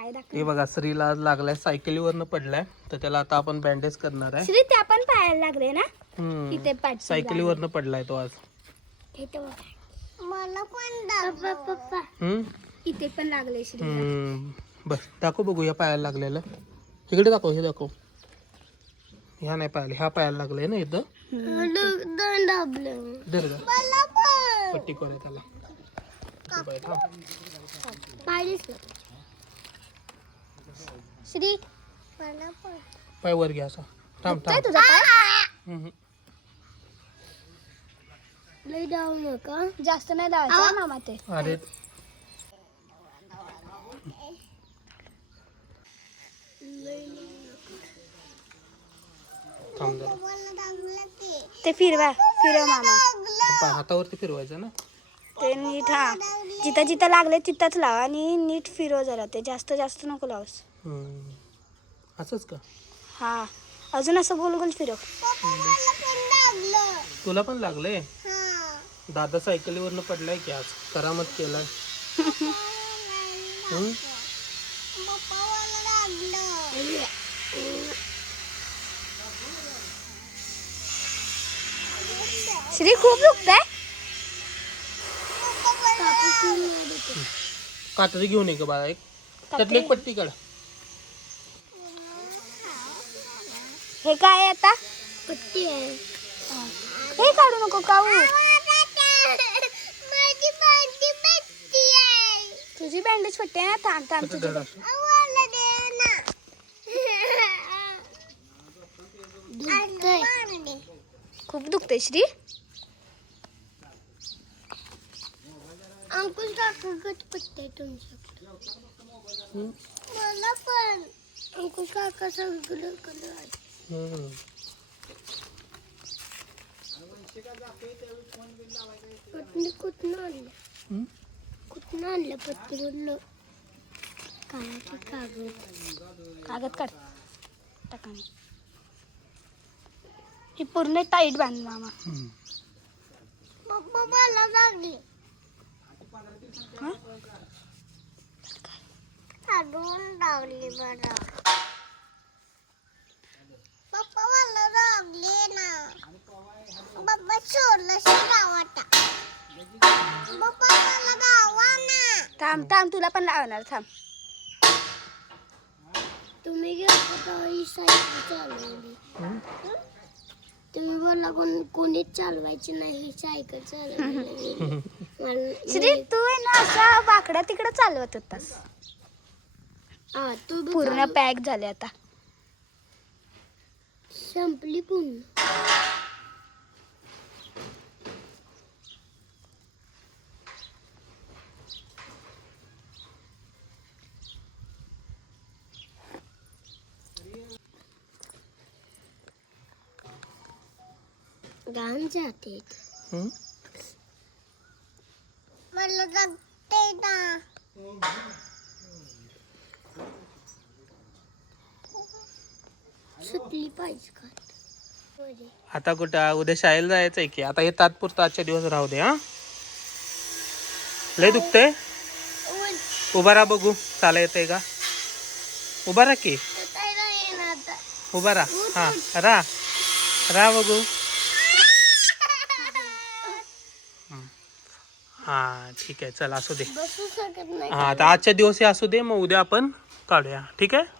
पाय दाखव. हे बघा श्रीला आज लागलाय, सायकलीवरनं पडलाय, तर त्याला आता आपण बँडेज करणार आहे. श्री त्या पण पायाला लागले ना. इथे पाठ सायकलीवरनं पडलाय तो आज. मला पण पप्पा इथे पण लागले श्री. बस दाखव बघू या पायाला लागलेलं. इकडे दाखव, हे दाखव. ह्या नाही पायाला, ह्या पायाला लागलंय ना इथं. धर जा. पट्टी करूया त्याला. श्री पाय वर घ्या असा. थांब थांब. तुझा पाय हम्म. लई डाऊ नका, जास्त नाही डावायचा मामा ते. अरे थांब जरा. ते फिरव मामा. हातावरती फिरवायचं ना. ते नीट हा जिथं जिथं लागले तिथंच लाव आणि नीट फिरव जरा. ते जास्त जास्त नको लावस. असंच का? हा अजून असं गोल गोल फिरव. तुला पण लागलंय? दादा सायकलीवरनं पडलाय की आज, करामत केलाय. श्री खूप दुखतंय. कात्री घेऊन ये का बाळा, एक त्यातली एक पट्टी काढ. हे काय आहे आता? पट्टी आहे. हे काढू नको काऊ. तुझी बँडेज पट्टी आहे ना. थांब थांब तुझी खूप दुखतंय श्री. अंकुश काकाच पट्टी तुमच्या. मला पण अंकुश काका सगळं कलर. पट्टी कुठनं आणलं? कुठनं आणलं पट्टी बोललो. कागद काढ टाका. ही पूर्ण टाईट बांध मामा. पप्पा मला लागली. लावली बरं. पप्पा मला लागले ना. पप्पा सोडलं गावाटा. पप्पा मला गावा ना. थांब थांब तुला पण लावणार. थांब. तुम्ही ही सायकल चालवली. तुम्ही बोलला कोणीच चालवायची नाही ही सायकल चालवली. श्री तू आहे ना असा वाकड्या तिकडे चालवत होतास. तू पूर्ण पॅक झाले आता. संपली पूर्ण. गाम जाते. मला जगते ना. सुटली पाहिजे का आता कुठं? उद्या शाळेला जायचंय की. आता हे तात्पुरतं आजच्या दिवस राहू दे. हा लय दुखतंय. उभा राहा बघू, चाला येतंय का? उभा राहा की. उभा राहा. हा राहा बघू. हा ठीक आहे, चल असू दे. हा आता आजच्या दिवस हे असू दे, मग उद्या आपण काढूया. ठीक आहे.